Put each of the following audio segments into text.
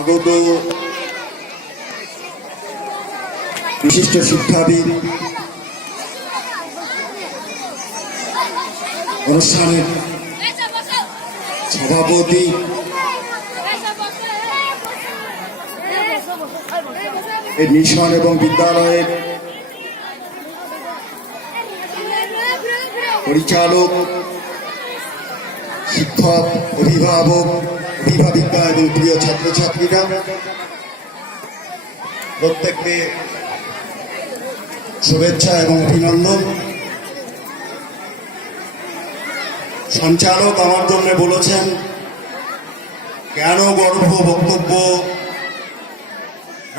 আগত বিশিষ্ট শিক্ষাবিদ, অনুষ্ঠানের সভাপতি, এই মিশন এবং বিদ্যালয়ের পরিচালক, শিক্ষক, অভিভাবক, অভিভাবিকা এবং প্রিয় ছাত্রছাত্রীরা, প্রত্যেককে শুভেচ্ছা এবং অভিনন্দন। সঞ্চালক আমার জন্য বলেছেন কেন গর্ভ বক্তব্য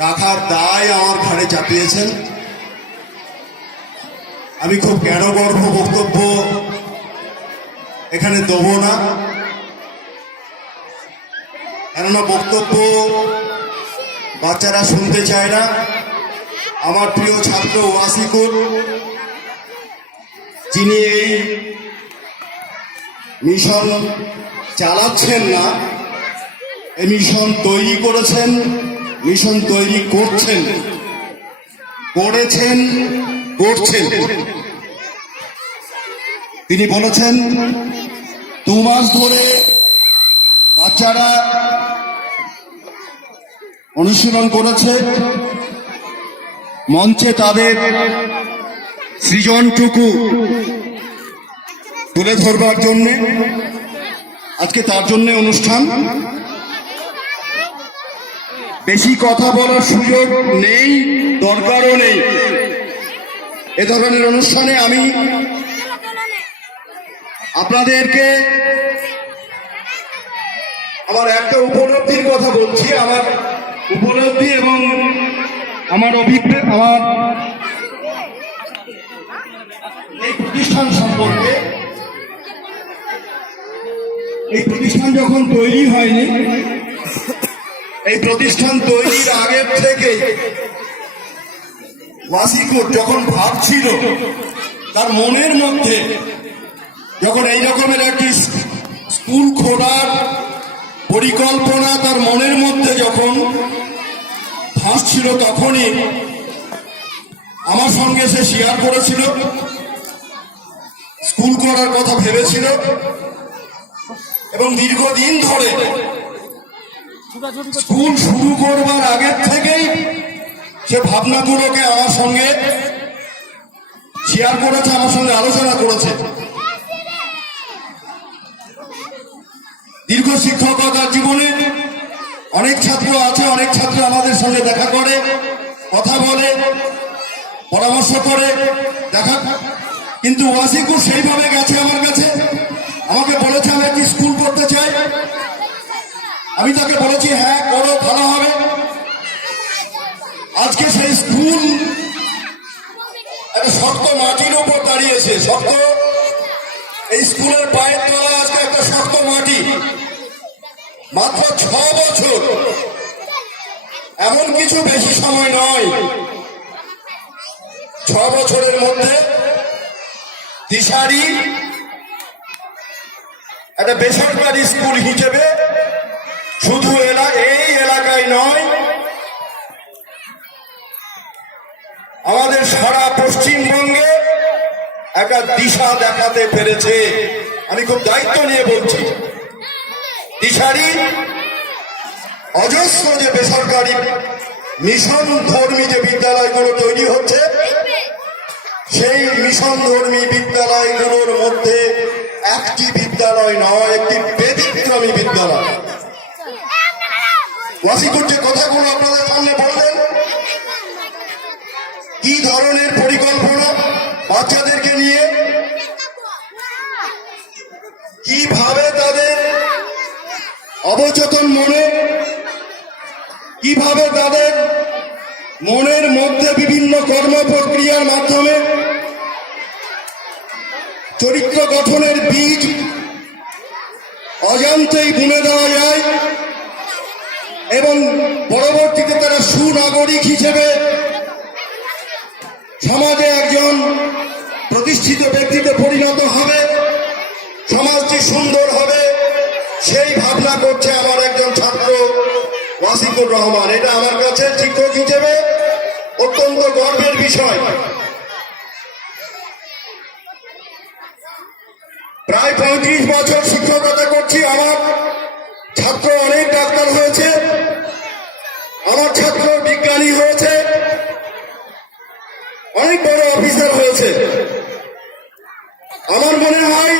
রাখার দায় আমার ঘাড়ে চাপিয়েছেন। আমি খুব কেন গর্ভ বক্তব্য এখানে দেব না, কেননা বক্তব্য বাচ্চারা শুনতে চায় না। আমার প্রিয় ছাত্র ওয়াসিকুর, যিনি এই মিশন চালাচ্ছেন না, এই মিশন তৈরি করেছেন, মিশন তৈরি করছেন, করছেন। তিনি বলেছেন 2 মাস ধরে বাচ্চারা অনুশীলন করেছে, মঞ্চে তাদের সৃজনটুকু তুলে ধরবার জন্য। আজকে তার জন্য অনুষ্ঠান। বেশি কথা বলার সুযোগ নেই, দরকারও নেই এ ধরনের অনুষ্ঠানে। আমি আপনাদেরকে আমার একটা উপলব্ধির কথা বলছি, আমার উপলব্ধি এবং আমার অভিজ্ঞতা, আমার এই প্রতিষ্ঠান সম্পর্কে। এই প্রতিষ্ঠান যখন তৈরি হয়নি, এই প্রতিষ্ঠান তৈরির আগের থেকে ওয়াসিকুর যখন ভাবছিল, তার মনের মধ্যে যখন এই রকমের একটি স্কুল খোলার পরিকল্পনা তার মনের মধ্যে যখন ভাসছিল, তখনই আমার সঙ্গে সে শেয়ার করেছিল, স্কুল করার কথা ভেবেছিল এবং দীর্ঘদিন ধরে স্কুল শুরু করবার আগের থেকেই সে ভাবনাগুলোকে আমার সঙ্গে শেয়ার করেছে, আমার সঙ্গে আলোচনা করেছে। দীর্ঘ শিক্ষকতার জীবনে অনেক ছাত্র আছে, অনেক ছাত্র আমাদের সঙ্গে দেখা করে, কথা বলে, পরামর্শ করে, দেখা। কিন্তু ওয়াসিকুর সেইভাবে গেছে আমার কাছে, আমাকে বলেছে আমি একটি স্কুল করতে চাই। আমি তাকে বলেছি হ্যাঁ করো, ভালো হবে। আজকে সেই স্কুল একটা শক্ত মাটির উপর দাঁড়িয়েছে, শক্ত। এই স্কুলের পায়ের তলায় আজকে একটা শক্ত মাটি। মাত্র 6 বছর, এমন কিছু বেশি সময় নয়। 6 বছরের মধ্যে দিশারি একটা বেসরকারি স্কুল হিসেবে শুধু এই এলাকায় নয়, আমাদের সারা পশ্চিমবঙ্গে একটা দিশা দেখাতে পেরেছে। আমি খুব দায়িত্ব নিয়ে বলছি, দিশারি অজস্র যে বেসরকারি মিশন ধর্মী যে বিদ্যালয়গুলো তৈরি হচ্ছে, সেই মিশন ধর্মী বিদ্যালয়গুলোর মধ্যে একটি বিদ্যালয় নয়, একটি ব্যতিক্রমী বিদ্যালয়। ওয়াসিকুর যে কথাগুলো আপনাদের সামনে বললেন, কি ধরনের পরিকল্পনা বাচ্চাদেরকে নিয়ে, কিভাবে তাদের অবচেতন মনে, কিভাবে তাদের মনের মধ্যে বিভিন্ন কর্ম প্রক্রিয়ার মাধ্যমে চরিত্র গঠনের বীজ অজান্তেই বুনে দেওয়া যায় এবং পরবর্তীতে তারা সুনাগরিক হিসেবে সমাজে একজন প্রতিষ্ঠিত ব্যক্তিতে পরিণত হবে, সমাজটি সুন্দর হবে, সেই ভাবনা করছে আমার একজন ছাত্র ওয়াসিকুর রহমান। এটা আমার কাছে শিক্ষক হিসেবে অত্যন্ত গর্বের বিষয়। প্রায় 35 বছর শিক্ষকতা করছি। আমার ছাত্র অনেক ডাক্তার হয়েছে, আমার ছাত্র বিজ্ঞানী হয়েছে, অনেক বড় অফিসার হয়েছে। আমার মনে হয়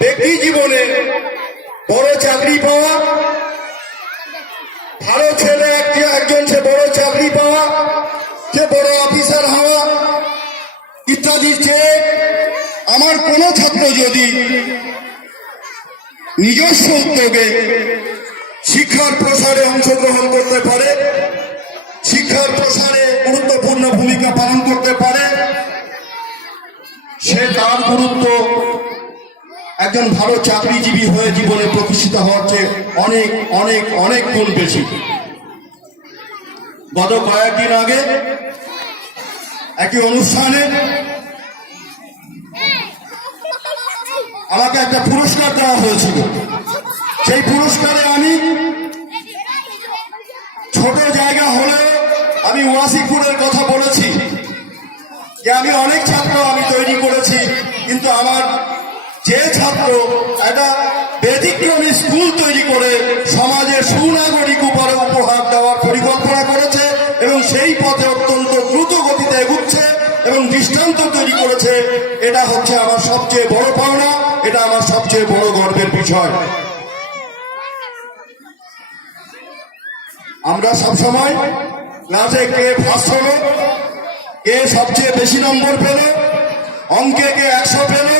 ব্যক্তি জীবনে বড় চাকরি পাওয়া, ভালো ছেলে একজন সে বড় চাকরি পাওয়া, সে বড় অফিসার হওয়া ইত্যাদির চেয়ে আমার কোন ছাত্র যদি নিজস্ব উদ্যোগে শিক্ষার প্রসারে অংশগ্রহণ করতে পারে, শিক্ষার প্রসারে গুরুত্বপূর্ণ ভূমিকা পালন করতে পারে, সে তার গুরুত্ব একজন ভালো চাকরিজীবী হয়ে জীবনে প্রতিষ্ঠিত হওয়ার চেয়ে অনেক অনেক অনেক গুণ বেশি। গত কয়েকদিন আগে একটি অনুষ্ঠানে আমাকে একটা পুরস্কার দেওয়া হয়েছিল। সেই পুরস্কারে আমি ছোট জায়গা হলে আমি ওয়াসিকুরের কথা বলেছি যে আমি অনেক ছাত্র আমি তৈরি করেছি, কিন্তু আমার যে ছাত্র একটা ব্যতিক্রমী স্কুল তৈরি করে সমাজের সুনাগরিক উপহার দেওয়ার পরিকল্পনা করেছে এবং সেই পথে অত্যন্ত দ্রুত গতিতে এগুচ্ছে এবং দৃষ্টান্ত তৈরি করেছে, এটা হচ্ছে আমার সবচেয়ে বড় পাওনা, এটা আমার সবচেয়ে বড় গর্বের বিষয়। আমরা সবসময় ক্লাসে কে ফার্স্ট হলো, কে সবচেয়ে বেশি নম্বর পেল, অঙ্কে কে 100 পেল,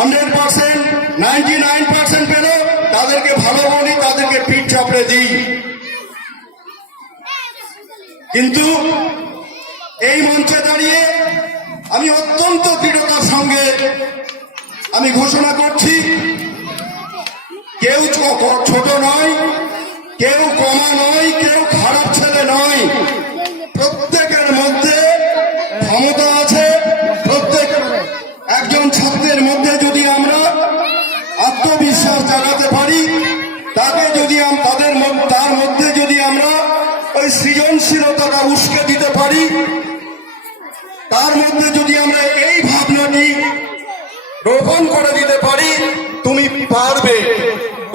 100%, 99% পেল, তাদেরকে ভালো বলি, তাদেরকে পিঠ চাপড়ে দিই। কিন্তু এই মঞ্চে দাঁড়িয়ে আমি অত্যন্ত দৃঢ়তার সঙ্গে আমি ঘোষণা করছি, কেউ ছোট নয়, কেউ কমা নয়, কেউ খারাপ ছেলে নয়, প্রত্যেকের মধ্যে ক্ষমতা আছে। প্রত্যেক একজন ছাত্রের মধ্যে যদি আমরা আত্মবিশ্বাস জাগাতে পারি, তাকে যদি তার মধ্যে যদি আমরা ওই সৃজনশীলতাটা উস্কে দিতে পারি, তার মধ্যে যদি আমরা এই ভাবনাটি রোপণ করে দিতে পারি, তুমি পারবে,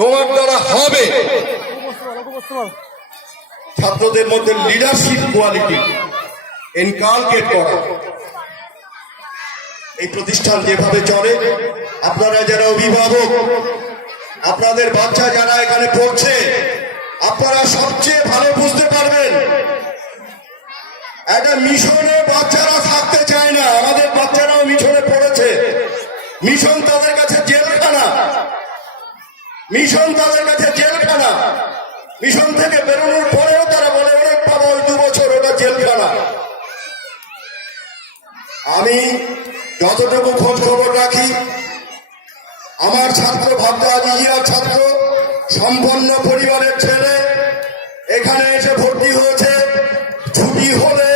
তোমার দ্বারা হবে। ছাত্রদের মধ্যে লিডারশিপ কোয়ালিটি এনকালকেট করা। এই প্রতিষ্ঠান যেভাবে চলে, আপনারা যারা অভিভাবক, আপনাদের বাচ্চা যারা এখানে পড়ছে, আপনারা সবচেয়ে ভালো বুঝতে পারবেন। একটা মিশনে বাচ্চারা থাকতে চায় না, আমাদের বাচ্চারাও মিশনে পড়েছে। মিশন তাদের কাছে জেলখানা, মিশন তাদের কাছে জেলখানা। মিশন থেকে বেরোনোর পরেও তারা বলে, অনেক বাবা ওই 2 বছর ওটা জেলখানা। আমি যতটুকু খোঁজ খবর রাখি, আমার ছাত্র ভাবতে আজিজিয়ার ছাত্র, সম্পন্ন পরিবারের ছেলে, এখানে এসে ভর্তি হয়েছে। ছুটি হলে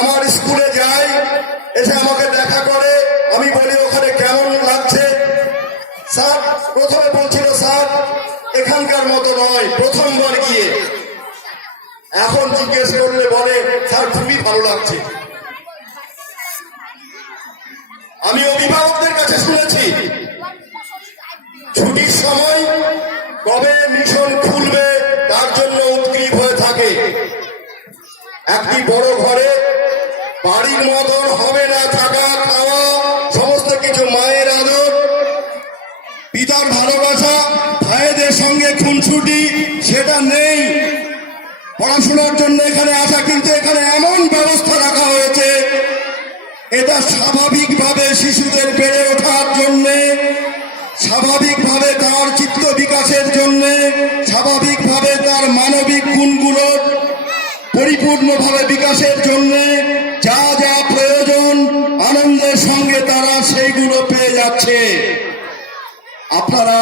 আমার স্কুলে যায়, এসে আমাকে দেখা করে। আমি বলি ওখানে কেমন লাগছে? স্যার প্রথমে বলছিল, স্যার এখানকার মতো নয়, প্রথমবার গিয়ে। এখন জিজ্ঞেস করলে বলে, স্যার খুবই ভালো লাগছে। আমি অভিভাবকদের কাছে শুনেছি ছুটির সময় কবে মিশন খুলবে তার জন্য উদ্গ্রীব হয়ে থাকে। একটি বড় ঘরে বাড়ির মতন হবে না থাকা, খাওয়া, সমস্ত কিছু, মায়ের আদর, পিতার ভালোবাসা, ভাইদের সঙ্গে খুনসুটি, সেটা নেই। পড়াশোনার জন্য এখানে আসা, কিন্তু এখানে এমন ব্যবস্থা রাখা হয়েছে, এটা স্বাভাবিকভাবে শিশুদের বেড়ে ওঠার জন্যে, স্বাভাবিকভাবে তার চিত্ত বিকাশের জন্যে, স্বাভাবিকভাবে তার মানবিক গুণগুলোর পরিপূর্ণভাবে বিকাশের জন্যে যা যা প্রয়োজন আনন্দের সঙ্গে তারা সেইগুলো পেয়ে যাচ্ছে। আপনারা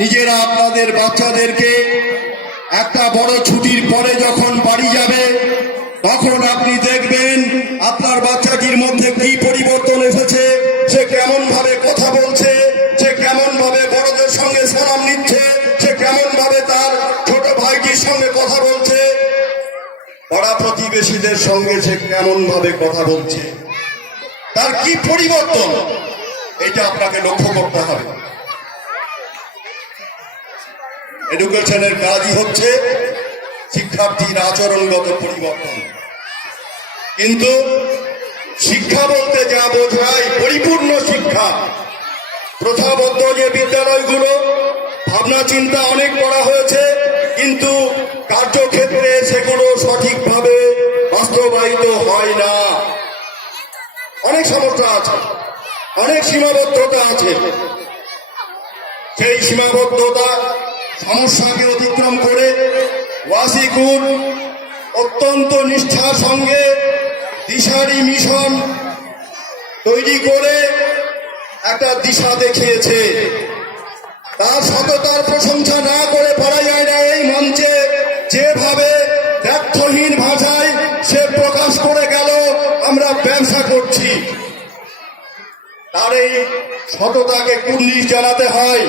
নিজেরা আপনাদের বাচ্চাদেরকে একটা বড় ছুটির পরে যখন বাড়ি যাবে, তখন আপনি দেখবেন আপনার বাচ্চাটির মধ্যে কি পরিবর্তন এসেছে। সে কেমন ভাবে কথা বলছে, সে কেমন ভাবে বড়দের সঙ্গে সালাম নিচ্ছে, সে কেমন ভাবে তার ছোট ভাইটির বাড়ির সঙ্গে কথা বলছে, পাড়া প্রতিবেশীদের সঙ্গে সে কেমন ভাবে কথা বলছে, তার কি পরিবর্তন, এটা আপনাকে লক্ষ্য করতে হবে। এডুকেশনের কাজই হচ্ছে শিক্ষার্থীর আচরণগত পরিবর্তন। কিন্তু শিক্ষা বলতে যা বোঝায় পরিপূর্ণ শিক্ষা, প্রথাবদ্ধ যে বিদ্যালয়গুলো ভাবনা চিন্তা অনেক করা হয়েছে, কিন্তু কার্যক্ষেত্রে সেগুলো সঠিকভাবে বাস্তবায়িত হয় না। অনেক সমস্যা আছে, অনেক সীমাবদ্ধতা আছে। সেই সীমাবদ্ধতা সমস্যাকে অতিক্রম করে ওয়াসিকুর অত্যন্ত নিষ্ঠার সঙ্গে দিশারি মিশন তৈরি করে একটা দিশা দেখিয়েছে। তার সততার প্রশংসা না করে পারা যায় না এই মঞ্চে। যেভাবে ব্যর্থহীন ভাষায় সে প্রকাশ করে গেল আমরা ব্যবসা করছি, তার এই সততাকে কুর্নিশ জানাতে হয়।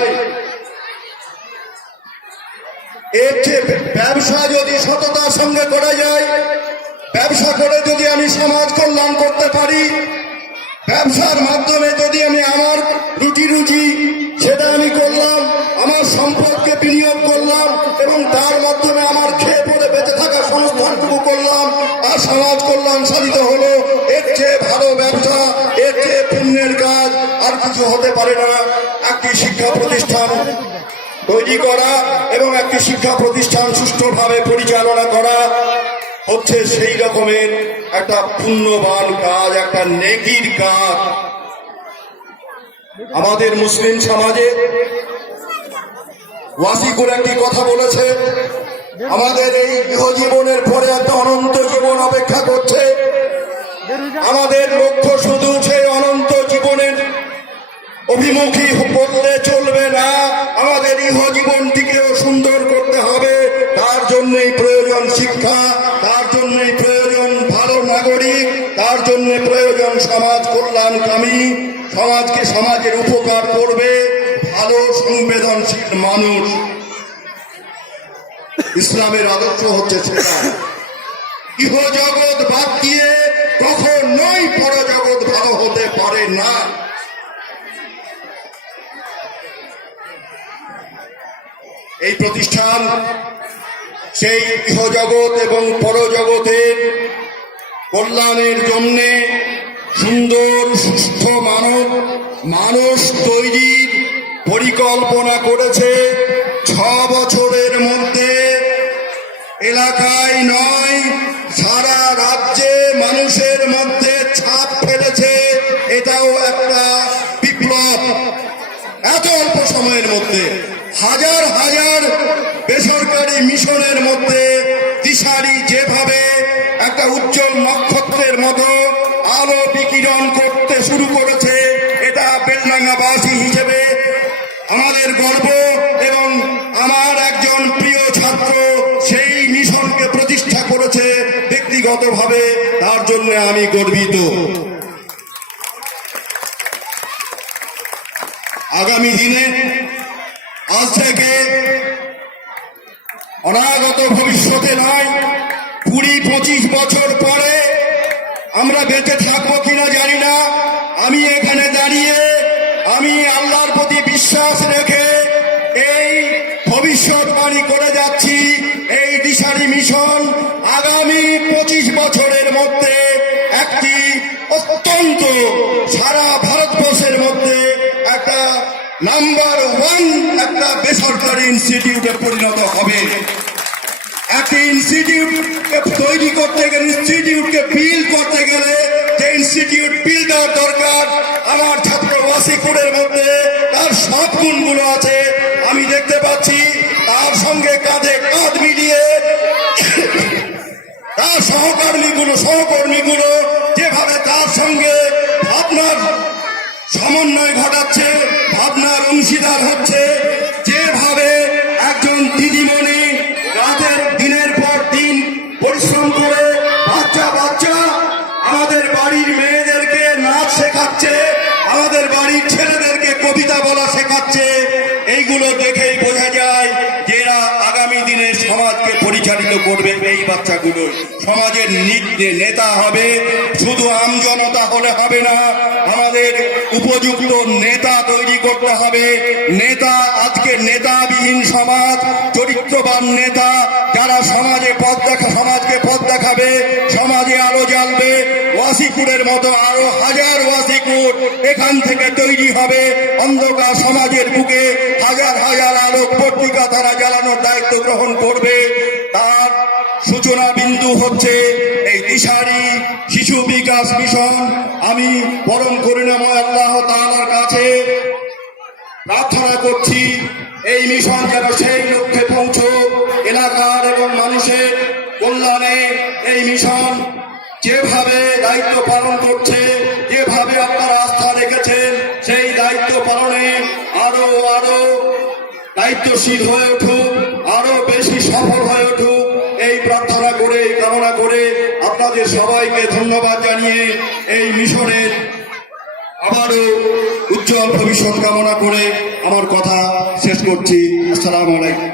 এর চেয়ে ব্যবসা যদি সততার সঙ্গে করা যায়, ব্যবসা করে যদি আমি সমাজ কল্যাণ করতে পারি, ব্যবসার মাধ্যমে যদি আমি আমার রুটি সেটা আমি করলাম, আমার সম্পদকে বিনিয়োগ করলাম এবং তার মাধ্যমে আমার খেয়ে পড়ে বেঁচে থাকার সংস্থানটুকু করলাম, আর সমাজ কল্যাণ সাধিত হলো। এর চেয়ে ভালো ব্যবসা, এর চেয়ে পুণ্যের কাজ আর কিছু হতে পারে না। একটি শিক্ষা প্রতিষ্ঠান তৈরি করা এবং একটি শিক্ষা প্রতিষ্ঠান সুষ্ঠুভাবে পরিচালনা করা হচ্ছে সেই রকমের একটা পুণ্যবান কাজ, একটা নেকির কাজ। আমাদের মুসলিম সমাজে ওয়াসিকুর একটি কথা বলেছে, আমাদের এই গৃহজীবনের পরে একটা অনন্ত জীবন অপেক্ষা করছে। আমাদের লক্ষ্য শুধু সেই অনন্ত জীবনের অভিমুখী করলে চলবে না, আমাদের ইহজীবনটিকেও সুন্দর করতে হবে। তার জন্যই প্রয়োজন শিক্ষা, তার জন্যই প্রয়োজন ভালো নাগরিক, তার জন্য প্রয়োজন সমাজ কল্যাণকামী, সমাজের উপকার করবে ভালো সংবেদনশীল মানুষ। ইসলামের আদর্শ হচ্ছে সেটা। ইহজগৎ বাদ দিয়ে কখনোই পরজগৎ ভালো হতে পারে না। এই প্রতিষ্ঠান সেই ইহজগৎ এবং পরজগতের কল্যাণের জন্য সুন্দর সুস্থ মানুষ তৈরির পরিকল্পনা করেছে। 6 বছরের মধ্যে এলাকায় নয়, সারা রাজ্যে মানুষের মধ্যে ছাপ ফেলেছে। এটাও একটা বিপ্লব। এত অল্প সময়ের মধ্যে হাজার হাজার বেসরকারি মিশনের মধ্যে দিশারি যেভাবে একটা উজ্জ্বল নক্ষত্রের মতো আলো বিকিরণ করতে শুরু করেছে, এটা বেলডাঙ্গাবাসী হিসেবে আমাদের গর্ব। এবং আমার একজন প্রিয় ছাত্র সেই মিশনকে প্রতিষ্ঠা করেছে ব্যক্তিগতভাবে, তার জন্য আমি গর্বিত। আগামী দিনে আজ থেকে অনাগত ভবিষ্যতে নয়, 20-25 বছর পরে আমরা বেঁচে থাকবো কিনা জানি না। আমি এখানে দাঁড়িয়ে আমি আল্লাহর প্রতি বিশ্বাস রেখে এই ভবিষ্যৎবাণী করে যাচ্ছি, এই দিশারি মিশন আগামী 25 বছরের মধ্যে একটি অত্যন্ত সারা ভারতবর্ষের মধ্যে একটা নাম্বার 1 একটা বেসরকারি ইনস্টিটিউটে পরিণত হবে। একটি ইনস্টিটিউট তৈরি করতে গেলে, ইনস্টিটিউটকে বিল্ড করতে গেলে যে ইনস্টিটিউট বিল্ডার দরকার, আমার ছাত্র ওয়াসিকুরের মধ্যে তার সব গুণগুলো আছে আমি দেখতে পাচ্ছি। তার সঙ্গে কাঁধে কাঁধ মিলিয়ে তার সহকর্মীগুলো যেভাবে তার সঙ্গে ভাবনার সমন্বয় ঘটাচ্ছে, ভাবনার অংশীদার হচ্ছে, যেভাবে একজন দিদিমণি দিনের পর দিন পরিশ্রম করে বাচ্চা আমাদের বাড়ির মেয়েদেরকে নাচ শেখাচ্ছে, আমাদের বাড়ির ছেলেদেরকে কবিতা বলা শেখাচ্ছে, এইগুলো দেখেই বোঝা যায় যে এরা আগামী দিনে সমাজ সমাজকে পরিচালিত করবে এই বাচ্চাগুলো। সমাজের নেতা হবে, শুধু আমজনতা হলে হবে না, আমাদের উপযুক্ত নেতা তৈরি করতে হবে। নেতা, আজকে নেতাবিহীন সমাজ, চরিত্রবান নেতা যারা সমাজকে পথ দেখাবে, সমাজে আলো জ্বালবে। ওয়াসিকুরের মতো আরো হাজার ওয়াসিকুর এখান থেকে তৈরি হবে। অন্ধকার সমাজের বুকে হাজার হাজার আলোক পত্রিকা তারা জ্বালানোর দায়িত্ব গ্রহণ করবে। তার সূচনা বিন্দু হচ্ছে এই দিশারি শিশু বিকাশ মিশন। আমি পরম করুণাময় আল্লাহ তাআলার কাছে প্রার্থনা করছি এই মিশন যেন সেই লক্ষ্যে পৌঁছো, এলাকার এবং মানুষের কল্যাণে এই মিশন যেভাবে দায়িত্ব পালন করছে, যেভাবে আপনারা আস্থা রেখেছেন, সেই দায়িত্ব পালনে আরো আরো দায়িত্বশীল হয়ে উঠুক, আরো বেশি সফল হয়ে উঠুক, এই প্রার্থনা করে, কামনা করে আপনাদের সবাইকে ধন্যবাদ জানিয়ে এই মিশনের আবারও উজ্জ্বল ভবিষ্যৎ কামনা করে আমার কথা শেষ করছি। আসসালামু আলাইকুম।